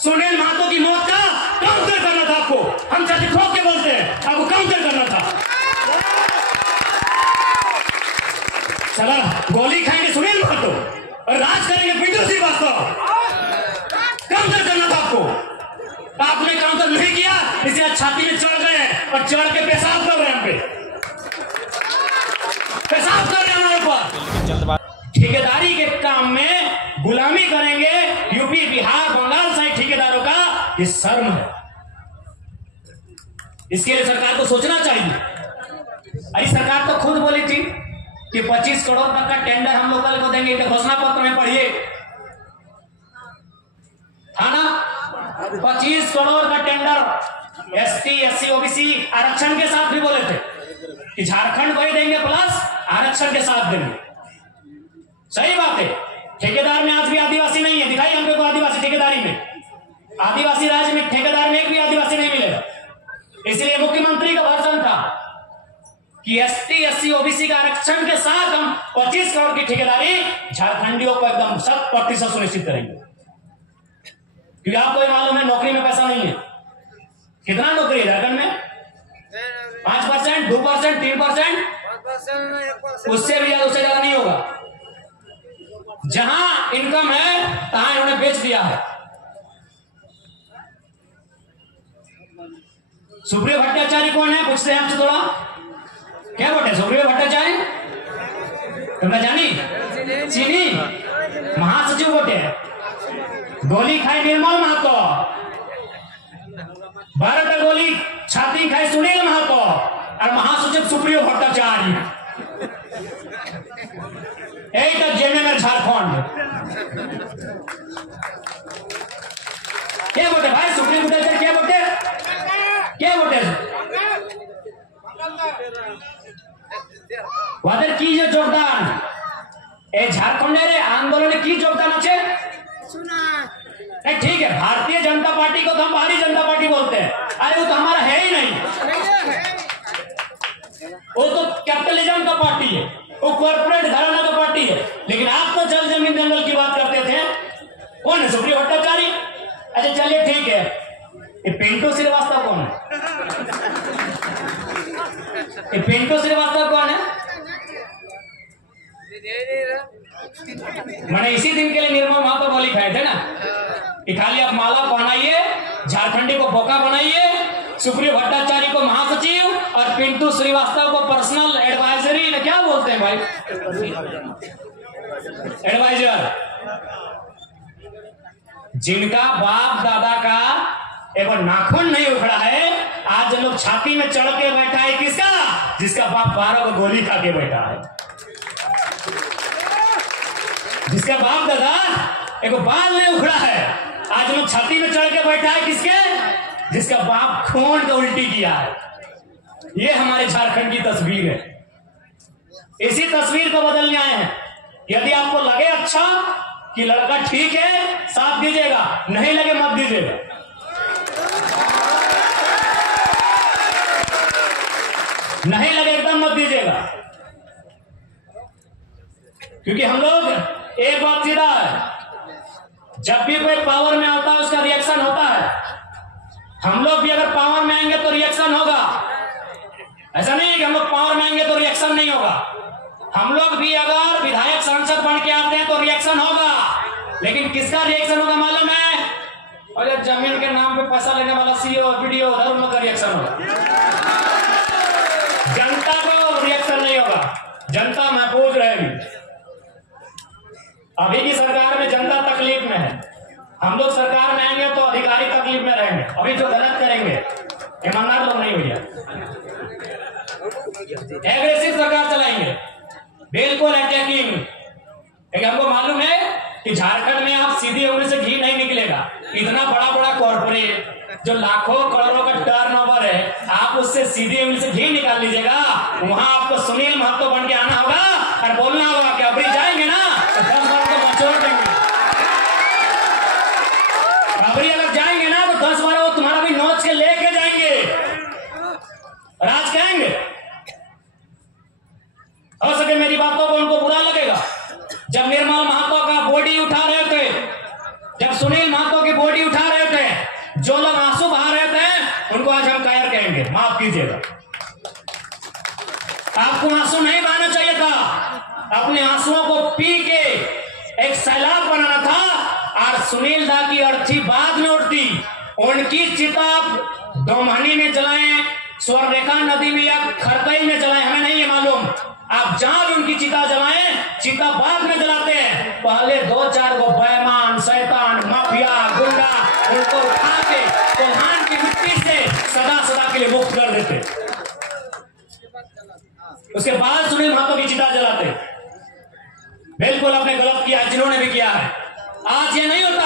सुनील महतो की मौत का काउंटर करना था आपको। हम छाती ठोक के बोलते हैं, आपको काउंटर करना था। चला गोली खाएंगे सुनील महतो और राज करेंगे पिंटू श्रीवास्तव। काउंटर करना था आपको, आपने काउंटर नहीं किया, इसलिए छाती में चढ़ गए और चढ़ के पेशाब कर रहे हैं, हम पे पेशाब कर रहे हैं हमारे ऊपर। ठेकेदारी के काम में गुलामी करेंगे यूपी, बिहार, बंगाल साइड ठेकेदारों का, ये शर्म है। इसके लिए सरकार को सोचना चाहिए। अरे सरकार तो खुद बोली थी कि 25 करोड़ तक का टेंडर हम लोग कल को देंगे, घोषणा पत्र में पढ़िए, था ना? 25 करोड़ का टेंडर एसटी, एससी, ओबीसी आरक्षण के साथ भी बोले थे कि झारखंड को ही देंगे प्लस आरक्षण के साथ देंगे। सही बात है। ठेकेदार में आज भी आदिवासी नहीं है, दिखाई हमको को आदिवासी ठेकेदारी में। आदिवासी राज्य में ठेकेदार में एक भी आदिवासी नहीं मिलेगा। इसलिए मुख्यमंत्री का भाषण था कि एसटी, एससी, ओबीसी का आरक्षण के साथ हम 25 करोड़ की ठेकेदारी झारखंडियों को एकदम 100% सुनिश्चित करेंगे। क्योंकि आपको मालूम है नौकरी में पैसा नहीं है। कितना नौकरी है झारखंड में? 5%, 2%, 3%, उससे भी ज्यादा, उससे ज्यादा नहीं होगा। जहां इनकम है तहां इन्होंने बेच दिया है। सुप्रियो भट्टाचार्य कौन है? पूछते हैं आपसे थोड़ा, क्या बोलते हैं सुप्रियो भट्टाचार्य? तुमने जानी? चीनी महासचिव बोलते हैं। गोली खाई निर्मल महतो, 12 गोली छाती खाई सुनील महतो और महासचिव सुप्रियो भट्टाचार्य। जेएनएम झारखंड क्या बोलते भाई? सुप्रीम भट्टाचार्य क्या बोलते? क्या बोलते? वादर की जो योगदान ए झारखंड आंदोलन की योगदान अच्छे ठीक है। भारतीय जनता पार्टी को तो हम भारी जनता पार्टी बोलते हैं। अरे वो तो हमारा है ही नहीं, वो तो कैपिटलिज्म का पार्टी है, वो कॉर्पोरेट घराना का पार्टी है। लेकिन आप तो जल जमीन जंगल की बात करते थे। कौन है? सुप्रियो भट्टाचार्य। अच्छा चलिए ठीक है, ये पिंटू श्रीवास्तव कौन है? ये पिंटू श्रीवास्तव कौन है? मैंने इसी दिन के लिए निर्मल महतो गोली खाए थे ना कि खाली आप माला पहनाइए, झारखंडी को बोका बनाइए, सुप्रियो भट्टाचार्य को महासचिव और पिंटू श्रीवास्तव को पर्सनल एडवाइजरी, क्या बोलते हैं भाई, एडवाइजर। जिनका बाप दादा का एगो नाखून नहीं उखड़ा है, आज लोग छाती में चढ़ के बैठा है। किसका? जिसका बाप 12 को गोली खा के बैठा है, जिसका बाप दादा एगो बाल नहीं उखड़ा है, आज लोग छाती में चढ़ के बैठा है। किसके? जिसका बाप खून का उल्टी किया है। ये हमारे झारखंड की तस्वीर है। इसी तस्वीर को बदलने आए हैं। यदि आपको लगे अच्छा कि लड़का ठीक है, साथ दीजिएगा, नहीं लगे मत दीजिएगा। नहीं लगे एकदम मत दीजिएगा। क्योंकि हम लोग एक बात सीधा है, जब भी कोई पावर में आता है उसका रिएक्शन होता है। हम लोग भी अगर पावर में आएंगे तो रिएक्शन होगा। ऐसा नहीं है कि हम लोग पावर में आएंगे तो रिएक्शन नहीं होगा। हम लोग भी अगर विधायक सांसद बन के आते हैं तो रिएक्शन होगा। लेकिन किसका रिएक्शन होगा मालूम है? और जब जमीन के नाम पे पैसा लेने वाला सीईओ, वीडियो, उधर उन लोग का रिएक्शन होगा। जनता को रिएक्शन नहीं होगा। जनता महफूज रहेगी। अभी की सरकार में जनता तकलीफ में है। हम लोग सरकार में आएंगे तो अधिकारी तकलीफ में रहेंगे। अभी जो गलत करेंगे ईमानदार लोग नहीं भैया, एग्रेसिव सरकार चलाएंगे, बिल्कुल अटैकिंग। लेकिन हमको मालूम है कि झारखंड में आप सीधी उंगली से घी नहीं निकलेगा। इतना बड़ा बड़ा कॉर्पोरेट जो लाखों करोड़ों का टर्नओवर है, आप उससे सीधी उंगली से घी निकाल लीजिएगा। वहां आपको सुनील महतो बन के आना होगा और बोलना होगा कि अभी जाएंगे ना तो 10 बार को मचोड़ देंगे। अभी अगर जाएंगे ना तो 10 बार वो तुम्हारा भी नोच के लेके जाएंगे, राज कहेंगे। हो सके मेरी बातों को उनको बुरा लगेगा। जब निर्मल महतो का बॉडी उठा रहे थे, जब सुनील महतो की बॉडी उठा रहे थे, सुनील दा की अर्थी बाद में उठती, उनकी चिता दोमहनी में जलाएं, स्वर्णरेखा नदी में या खरकई में जलाएं, हमें नहीं है मालूम। आप जहां भी उनकी चिता जलाएं, चिता बाद में जलाते हैं। पहले 2-4 गो बेईमान, शैतान, माफिया, गुंडा उनको उठा के कोल्हान की मिट्टी से सदा सदा के लिए मुक्त कर देते। उसके बाद सुनील महतो की चिता जलाते। बिल्कुल आपने गलत किया, जिन्होंने भी किया है। आज ये नहीं होता।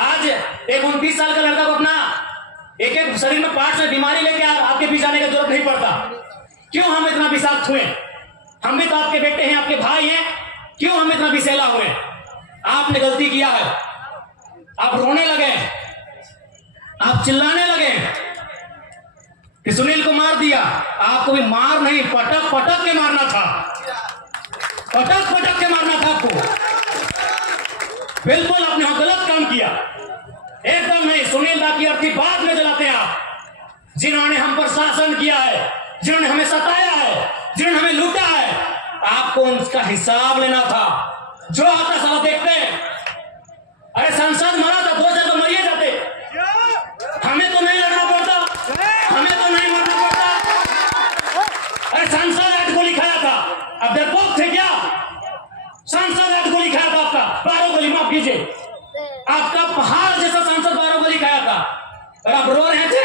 आज एक 29 साल का लड़का को अपना एक शरीर में पार्ट में बीमारी लेके आपके पीछे आने की जरूरत नहीं पड़ता। क्यों हम इतना विषाक्त हुए? हम भी तो आपके बेटे हैं, आपके भाई हैं, क्यों हम इतना विषैला हुए? आपने गलती किया है, आप रोने लगे, आप चिल्लाने लगे कि सुनील को मार दिया। आपको भी मार नहीं, पटक पटक के मारना था, पटक पटक के मारना था आपको। बिल्कुल आपने गलत काम किया, एकदम नहीं। सुनील दा की अर्थी बाद में जलाते हैं आप, जिन्होंने हम पर शासन किया है, जिन्होंने हमें सताया है, जिन्होंने हमें लूटा है। आपको उनका हिसाब लेना था। जो आता साला देखते हैं, अरे सांसद मरा था, 2 जगह मरिए जाते, हमें तो नहीं लड़ना पड़ता, हमें तो नहीं मरना पड़ता। अरे सांसद 8 गोली खाया था, अब डरपोक थे क्या? सांसद 8 गोली खाया था, आपका 12 गोली, माफ कीजिए, आपका पहाड़ जैसा सांसद 12 गोली खाया था, और आप रो रहे थे,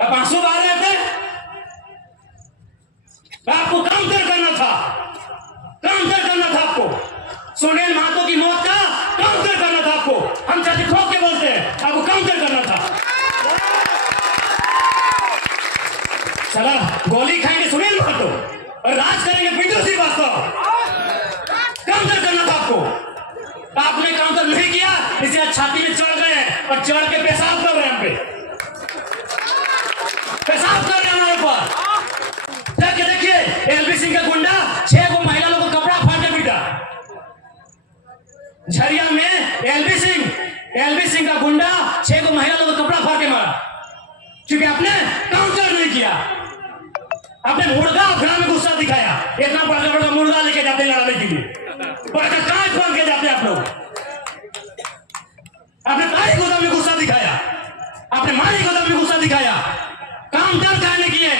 अब आंसू बहा रहे थे। आपको काउंटर करना था, काउंटर करना था आपको। सुनील महतो की मौत का काउंटर करना था आपको। हम चाची ठोक के बोलते हैं, आपको काउंटर करना था। चला गोली खाएंगे सुनील महतो और राज करेंगे पिंटू श्रीवास्तव। काउंटर करना था आपको, आपने काउंटर नहीं किया, इसलिए छाती में चढ़ गए और चढ़ के पेशाब कर रहे हैं, हम पे पेशाब कर रहे हैं हमारे ऊपर। देखिए एलबी सिंह का गुंडा 6 गो महिला लोगों को कपड़ा फाड़ के पीटा। झरिया में एलबी सिंह का गुंडा 6 गो महिला लोगों को कपड़ा फाड़ के मारा, क्योंकि आपने काउंटर नहीं किया। आपने मुर्गा अफरा में गुस्सा दिखाया। इतना बड़ा मुर्गा लेके जाते हैं लड़ाने के लिए, बड़ा कांच बांध के जाते हैं आप लोग। आपने ताई गोदाम में गुस्सा दिखाया, आपने मारी गोदाम में गुस्सा दिखाया। काउंटर करने किए।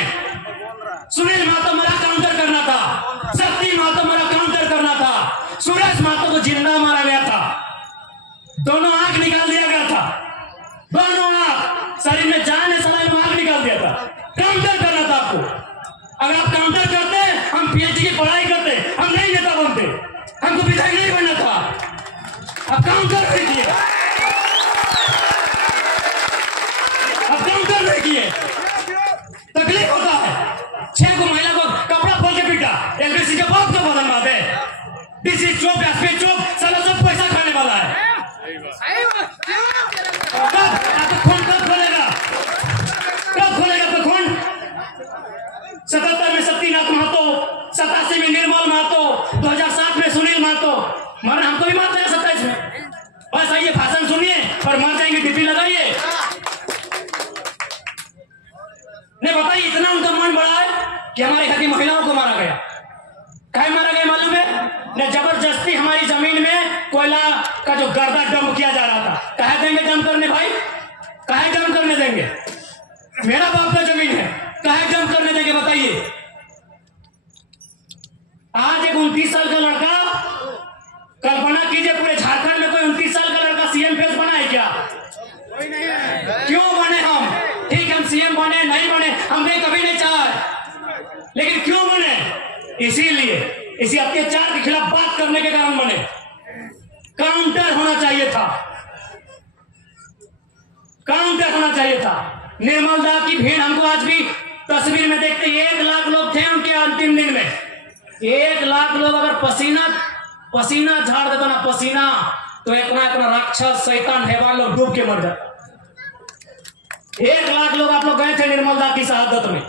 सुनील महतो मरा, काउंटर करना था। शक्ति महतो मरा, काउंटर करना था। सूरज महतो को जिंदा मारा गया था, दोनों आंख निकाल दिया गया था, दोनों आंख, शरीर में जान है, समय में आंख निकाल दिया था। काउंटर करना था आपको। अगर आप काउंटर करते, हम पीएचडी की पढ़ाई करते, हम नहीं नेता बनते, हमको विधायक नहीं बनना था। अब काउंटर नहीं किए, अब काउंटर नहीं किए, तकलीफ होता है। 6 को महिला को कपड़ा खोल के पीटा, एलबीसी के बाप को बदल बात है। डीसी चुप, एसपी चुप, साला सब पैसा खाने वाला है। आपका खून कब खोलेगा? कब खोलेगा आपका खून? 77 में शक्तिनाथ महतो, 87 में निर्मल महतो, 2007 में सुनील महतो। मरना हमको भी मारते हैं 27 में। बस आइए भाषण सुनिए और मर जाएंगे, डीपी लगाइए। नहीं बताइए, इतना उनका मन बड़ा है कि हमारी घर की महिलाओं को मारा गया। कहीं मारा गया मालूम है? न जबरदस्ती हमारी जमीन में कोयला का जो गर्दा डंप किया जा रहा था। कहे देंगे डंप करने भाई? कहे डंप करने देंगे? मेरा बाप का जमीन है, कहे डंप करने देंगे? बताइए। आज एक 29 साल का लड़का, कल्पना कीजिए पूरे झारखंड में कोई 29 साल का लड़का सीएम फेस बना है क्या? कोई नहीं है। क्यों बने हम? ठीक, हम सीएम बने, नहीं बने, हमने कभी नहीं चाहा, लेकिन क्यों बने? इसीलिए इसी अत्याचार के खिलाफ बात करने के कारण बने। काउंटर होना चाहिए था, काउंटर होना चाहिए था। निर्मल दा की भीड़ हमको आज भी तस्वीर में देखते, 1 लाख लोग थे उनके अंतिम दिन में। 1 लाख लोग अगर पसीना झाड़ देता ना, पसीना, तो इतना राक्षस शैतान हैवान लोग डूब के मर जाता। 1 लाख लोग आप लोग गए थे निर्मल दा की शहादत में।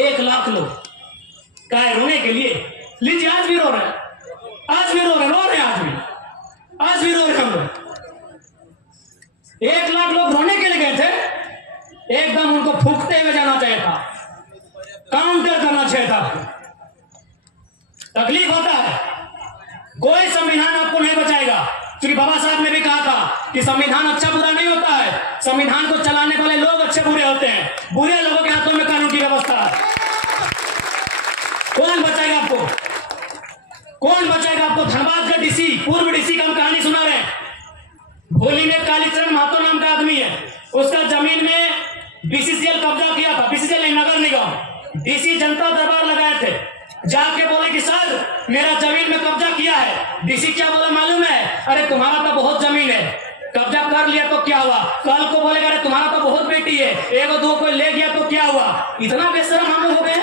1 लाख लोग काय रोने के लिए? लीजिए, आज भी रो रहे हैं, आज भी रो रहे हैं, आज भी रो रहे हम लोग। 1 लाख लोग रोने के लिए गए थे, एकदम उनको फूकते हुए जाना चाहिए था, काउंटर करना चाहिए था। तकलीफ होता है, कोई संविधान आपको नहीं बचाएगा, क्योंकि बाबा साहब ने भी कहा था कि संविधान अच्छा बुरा नहीं होता है, संविधान को चलाने वाले लोग अच्छे बुरे होते हैं, बुरे लोगों के हाथों में कानून की व्यवस्था है। कौन बचाएगा आपको? कौन बचाएगा आपको? धनबाद का डीसी, पूर्व डीसी का हम कहानी सुना रहे हैं। भोली में कालीचरण महतो नाम का आदमी है, उसका जमीन में बीसीसीएल कब्जा किया था, बीसीसीएल नगर निगम। डीसी जनता दरबार लगाए थे, जाके बोले कि सर मेरा जमीन में कब्जा किया है। डीसी क्या बोला मालूम है? अरे तुम्हारा तो बहुत जमीन है, कब्जा कर लिया तो क्या हुआ? कल को बोलेगा अरे तुम्हारा तो बहुत बेटी है, एक दो कोई ले गया तो क्या हुआ? इतना बेशरम हम लोग हो गए।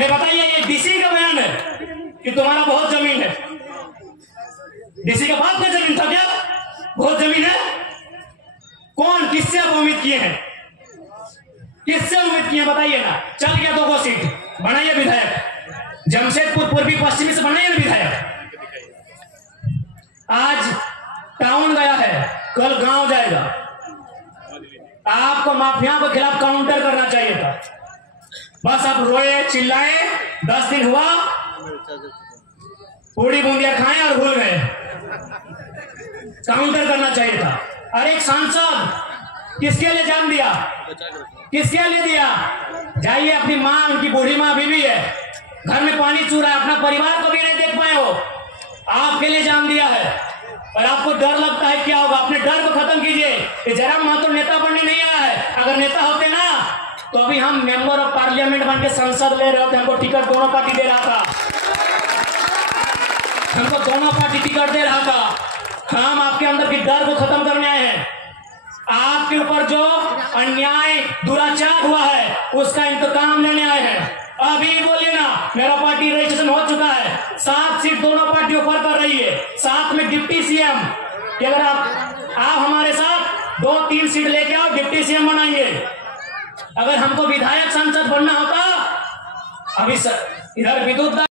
बताइए, ये डीसी का बयान है कि तुम्हारा बहुत जमीन है। डीसी का बाप का जमीन था क्या? बहुत जमीन है? कौन, किससे आप उम्मीद किए हैं? किससे उम्मीद किए बताइए ना? चल गया 2 सीट, बनाइए विधायक, जमशेदपुर पूर्वी पश्चिमी से बनाइए विधायक। आज टाउन गया है, कल गांव जाएगा। आपको माफिया के खिलाफ काउंटर करना चाहिए था, बस आप रोए चिल्लाए, 10 दिन हुआ, पूरी बूंदिया खाएं और भूल गए। काउंटर करना चाहिए था। अरे एक सांसद किसके लिए जान दिया? किसके लिए दिया? जाइए, अपनी माँ, उनकी बूढ़ी माँ बीवी है, घर में पानी चू रहा है, अपना परिवार को भी नहीं देख पाए हो, आपके लिए जान दिया है। और आपको डर लगता है क्या होगा? अपने डर को खत्म कीजिए। जयराम महतो नेता बनने नहीं आया है, अगर नेता होते ना तो अभी हम मेंबर ऑफ पार्लियामेंट बन के संसद ले रहे होते। हमको टिकट दोनों पार्टी दे रहा था, हमको दोनों पार्टी टिकट दे रहा था। हम आपके अंदर की डर को खत्म करने आए हैं। आपके ऊपर जो अन्याय दुराचार हुआ है उसका इंतकाम लेने आए हैं। अभी बोलिए ना, मेरा पार्टी रजिस्ट्रेशन हो चुका है, 7 सीट दोनों पार्टी ऑफर कर रही है, साथ में डिप्टी सीएम कि अगर आप हमारे साथ 2-3 सीट लेके आओ, डिप्टी सीएम बनाएंगे। अगर हमको विधायक सांसद बनना होता, अभी इधर विद्युत